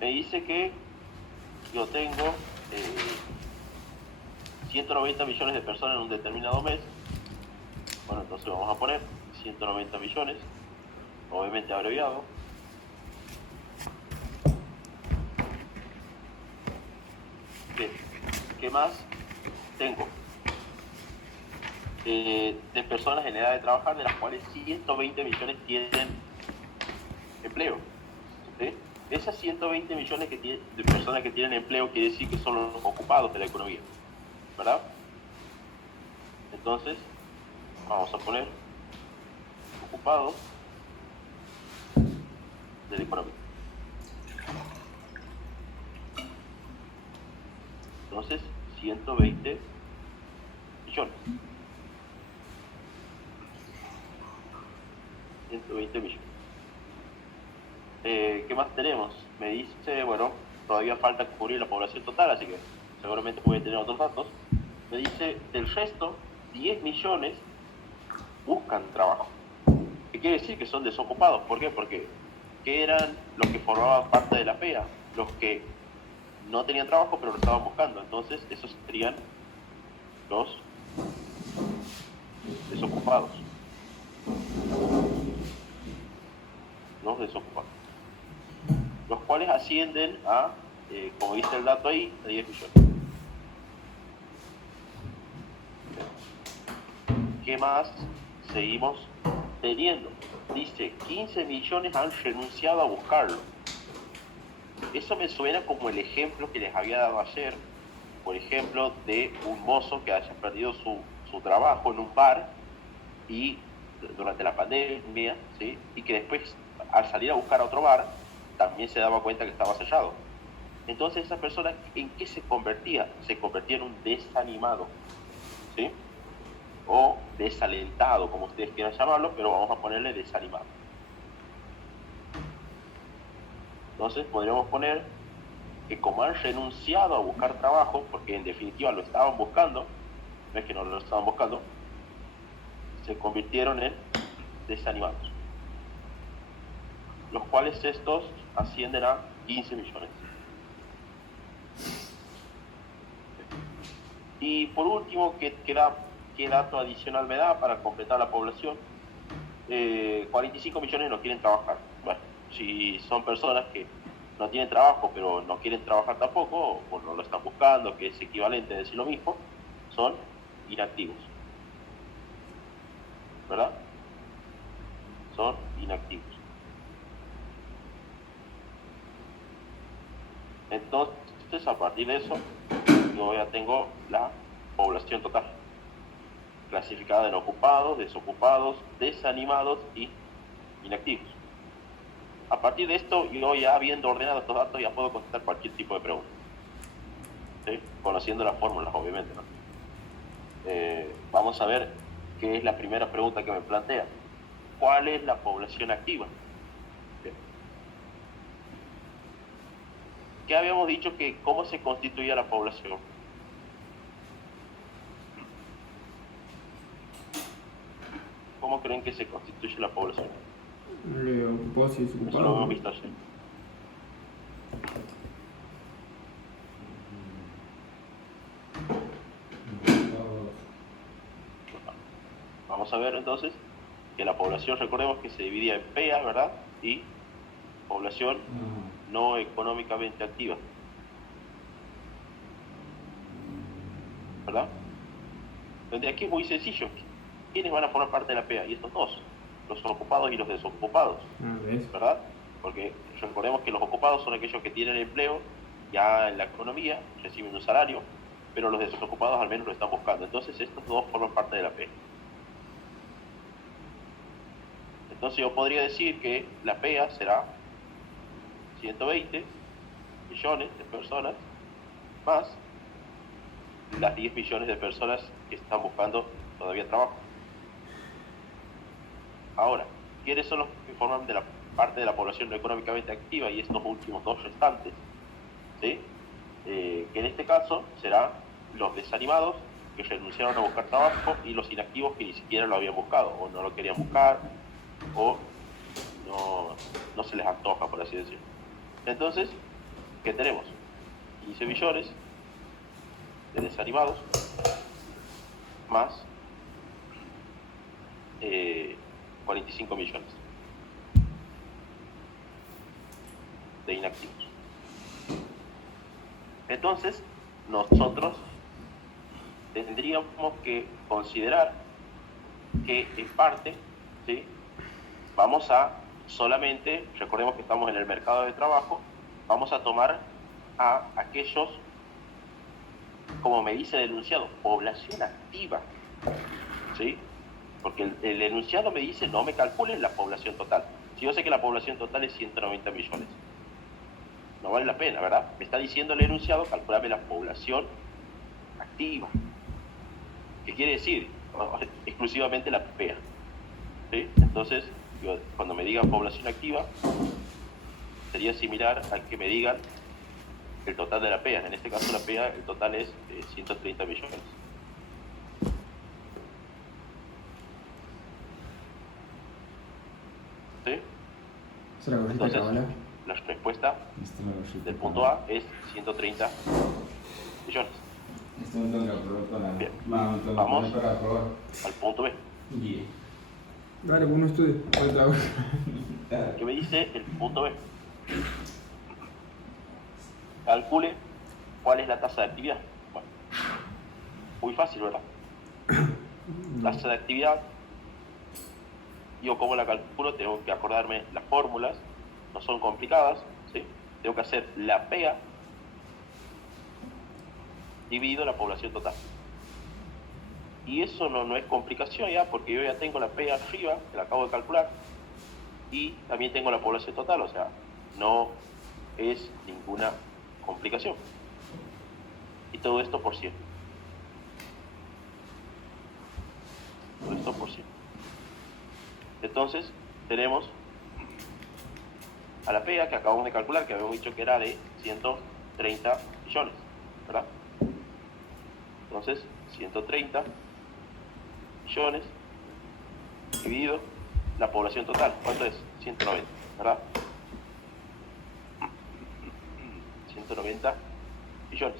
Me dice que yo tengo 190 millones de personas en un determinado mes. Bueno, entonces vamos a poner 190 millones, obviamente abreviado. Bien, ¿qué más tengo? De personas en edad de trabajar, de las cuales 120 millones tienen empleo. ¿Sí? Esas 120 millones de personas que tienen empleo quiere decir que son los ocupados de la economía, ¿verdad? Entonces, vamos a poner ocupados de la economía. Entonces, 120 millones. 120 millones. ¿Qué más tenemos? Me dice, bueno, todavía falta cubrir la población total, así que seguramente puede tener otros datos. Me dice, del resto, 10 millones buscan trabajo. ¿Qué quiere decir? Que son desocupados. ¿Por qué? Porque ¿qué eran los que formaban parte de la PEA? Los que no tenían trabajo, pero lo estaban buscando. Entonces, esos serían los desocupados. Los desocupados. Los cuales ascienden a, como dice el dato ahí, a 10 millones. ¿Qué más seguimos teniendo? Dice, 15 millones han renunciado a buscarlo. Eso me suena como el ejemplo que les había dado ayer, por ejemplo, de un mozo que haya perdido su trabajo en un bar y durante la pandemia, ¿sí? Y que después, al salir a buscar a otro bar, también se daba cuenta que estaba sellado. Entonces, esa persona, ¿en qué se convertía? Se convertía en un desanimado, ¿sí? O desalentado, como ustedes quieran llamarlo, pero vamos a ponerle desanimado. Entonces, podríamos poner que como han renunciado a buscar trabajo, porque en definitiva lo estaban buscando, no es que no lo estaban buscando, se convirtieron en desanimados, los cuales estos ascienden a 15 millones. Y por último, ¿qué dato adicional me da para completar la población? 45 millones no quieren trabajar. Bueno, si son personas que no tienen trabajo, pero no quieren trabajar tampoco, o no lo están buscando, que es equivalente a decir lo mismo, son inactivos, ¿verdad? Son inactivos. Entonces, a partir de eso, yo ya tengo la población total, clasificada en ocupados, desocupados, desanimados y inactivos. A partir de esto, yo ya habiendo ordenado estos datos, ya puedo contestar cualquier tipo de pregunta, ¿sí? Conociendo las fórmulas, obviamente, ¿no? Vamos a ver qué es la primera pregunta que me plantea. ¿Cuál es la población activa? ¿Qué habíamos dicho que cómo se constituía la población? ¿Cómo creen que se constituye la población? Ocupados y Eso lo desocupados, hemos ¿no? visto ayer. Vamos a ver entonces que la población, recordemos que se dividía en PEA, ¿verdad? Y población no económicamente activa, ¿verdad? Donde aquí es muy sencillo. ¿Quiénes van a formar parte de la PEA? Y estos dos, los ocupados y los desocupados, ¿Ves? ¿verdad? Porque recordemos que los ocupados son aquellos que tienen empleo ya en la economía, reciben un salario, pero los desocupados al menos lo están buscando. Entonces estos dos forman parte de la PEA. Entonces yo podría decir que la PEA será 120 millones de personas más las 10 millones de personas que están buscando todavía trabajo. Ahora, ¿quiénes son los que forman de la parte de la población no económicamente activa y estos últimos dos restantes? ¿Sí? Que en este caso serán los desanimados que renunciaron a buscar trabajo y los inactivos que ni siquiera lo habían buscado o no lo querían buscar o no se les antoja, por así decirlo. Entonces, ¿Qué tenemos? 15 millones de desanimados más 45 millones de inactivos. Entonces, nosotros tendríamos que considerar que en parte, ¿sí?, vamos a solamente, recordemos que estamos en el mercado de trabajo, vamos a tomar a aquellos, como me dice el enunciado, población activa, ¿sí? Porque el enunciado me dice, no me calculen la población total. Si yo sé que la población total es 190 millones, no vale la pena, ¿verdad? Me está diciendo el enunciado, calculame la población activa. ¿Qué quiere decir? Exclusivamente la PEA, ¿sí? Entonces, yo, cuando me digan población activa, sería similar a que me digan el total de la PEA. En este caso la PEA, el total es 130 millones. ¿Sí? ¿Es la gorrita Entonces, cabala? la respuesta Esta es la gorrita del punto A es 130 millones. Este no tengo que probar para. Bien. No tengo Vamos. para probar. Al punto B. Yeah. Dale, uno estudia. Falta uno. ¿Qué me dice el punto B? Calcule cuál es la tasa de actividad. Bueno, muy fácil, ¿verdad? Tasa de actividad, yo como la calculo, tengo que acordarme las fórmulas, no son complicadas, ¿sí? Tengo que hacer la PEA dividido la población total. Y eso no es complicación ya, porque yo ya tengo la PEA arriba, que la acabo de calcular, y también tengo la población total, o sea, no es ninguna complicación. Y todo esto por 100. Todo esto por 100. Entonces, tenemos a la PEA que acabamos de calcular, que habíamos dicho que era de 130 millones, ¿verdad? Entonces, 130 millones dividido la población total. ¿Cuánto es? 190, ¿verdad? 190 millones.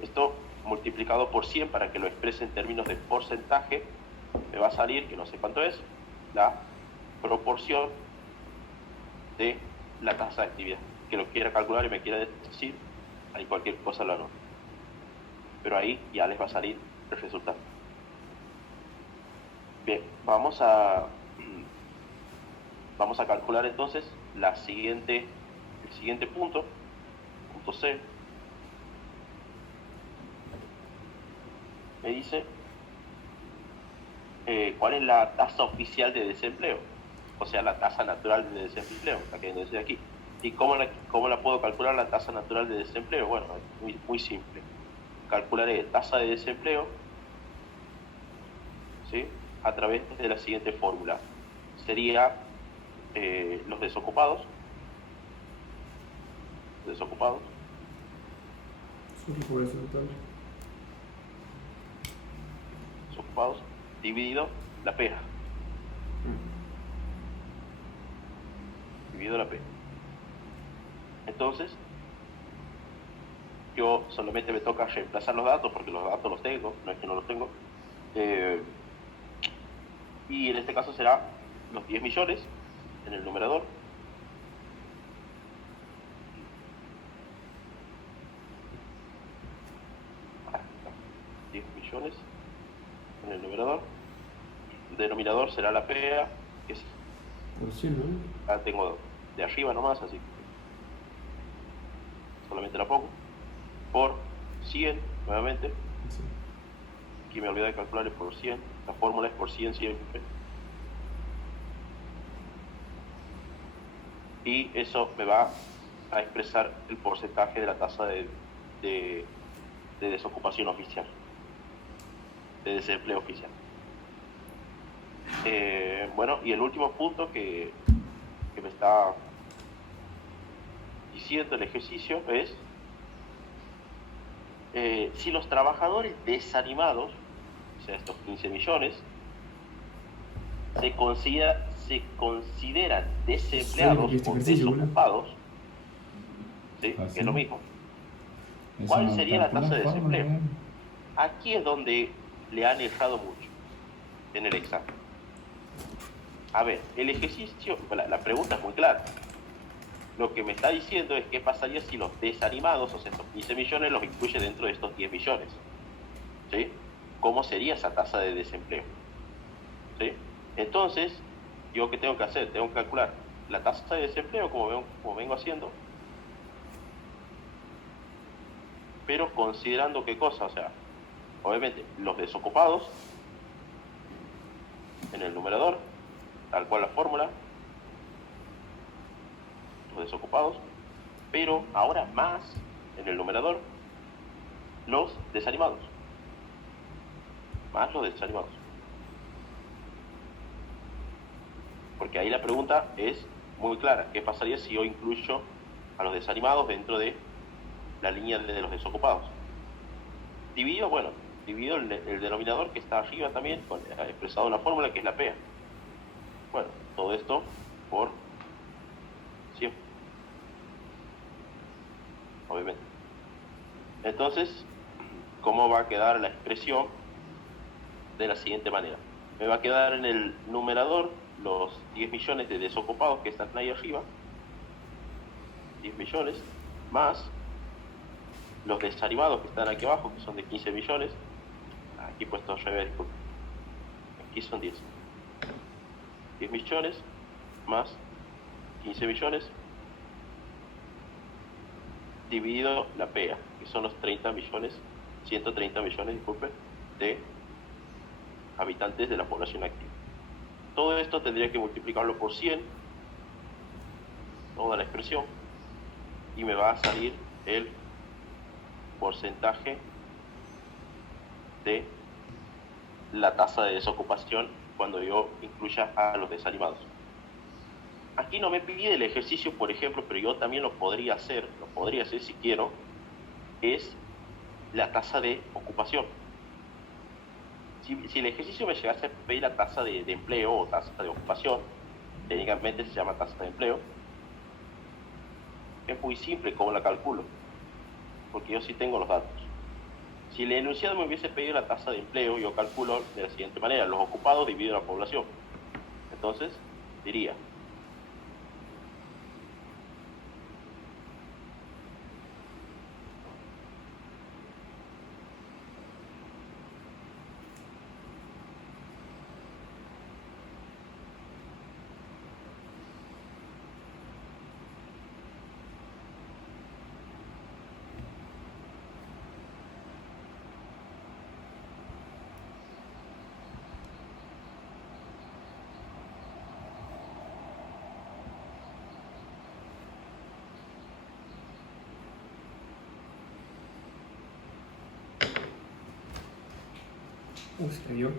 Esto multiplicado por 100 para que lo exprese en términos de porcentaje, me va a salir, que no sé cuánto es, la proporción de la tasa de actividad. Que lo quiera calcular y me quiera decir, ahí cualquier cosa la anoto. Pero ahí ya les va a salir el resultado. Bien, vamos a calcular entonces el siguiente punto C. Me dice cuál es la tasa oficial de desempleo, o sea, la tasa natural de desempleo, la que dice aquí. ¿Y cómo la puedo calcular la tasa natural de desempleo? Bueno, es muy simple. Calcularé tasa de desempleo, ¿sí?, a través de la siguiente fórmula. Sería los desocupados, dividido la PEA. Dividido la PEA. Entonces, yo solamente me toca reemplazar los datos, porque los datos los tengo, no es que no los tengo. Y en este caso será los 10 millones en el numerador. En el numerador. El denominador será la PEA, que es, Por 100, ¿no? la tengo de arriba nomás, así que solamente la pongo. Por 100, nuevamente. Sí. Aquí me olvidé de calcular, es por 100. La fórmula es por 100 siempre. Y eso me va a expresar el porcentaje de la tasa de desocupación oficial, de desempleo oficial. Bueno, y el último punto que me está diciendo el ejercicio es si los trabajadores desanimados, o sea, estos 15 millones, se consideran desempleados o desocupados, ¿sí? Ah, Que sí. es lo mismo. Eso ¿Cuál no sería la calcula tasa de fórmula, desempleo? Aquí es donde le han errado mucho en el examen. A ver, el ejercicio, la pregunta es muy clara. Lo que me está diciendo es qué pasaría si los desanimados, o sea, estos 15 millones, los incluye dentro de estos 10 millones. ¿Sí? ¿Cómo sería esa tasa de desempleo? ¿Sí? Entonces, ¿yo qué tengo que hacer? Tengo que calcular la tasa de desempleo, como vengo haciendo, pero considerando qué cosa, o sea, obviamente los desocupados en el numerador, tal cual la fórmula, los desocupados, pero ahora más en el numerador los desanimados, más los desanimados. Porque ahí la pregunta es muy clara, ¿qué pasaría si yo incluyo a los desanimados dentro de la línea de los desocupados? Divido, bueno, divido el denominador que está arriba también, expresado en la fórmula que es la PEA. Bueno, todo esto por 100, obviamente. Entonces, ¿cómo va a quedar la expresión? De la siguiente manera. Me va a quedar en el numerador los 10 millones de desocupados que están ahí arriba, 10 millones, más los desanimados que están aquí abajo, que son de 15 millones, aquí puesto al revés, disculpen, aquí son 10 millones, más 15 millones, dividido la PEA, que son los 30 millones, 130 millones, disculpen, de habitantes de la población activa. Todo esto tendría que multiplicarlo por 100, toda la expresión, y me va a salir el porcentaje de la tasa de desocupación cuando yo incluya a los desanimados. Aquí no me pide el ejercicio, por ejemplo, pero yo también lo podría hacer si quiero, es la tasa de ocupación. Si el ejercicio me llegase a pedir la tasa de empleo o tasa de ocupación, técnicamente se llama tasa de empleo, es muy simple cómo la calculo, porque yo sí tengo los datos. Si el enunciado me hubiese pedido la tasa de empleo, yo calculo de la siguiente manera: los ocupados dividido la población. Entonces, diría Se cayó.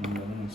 No, no, no, no.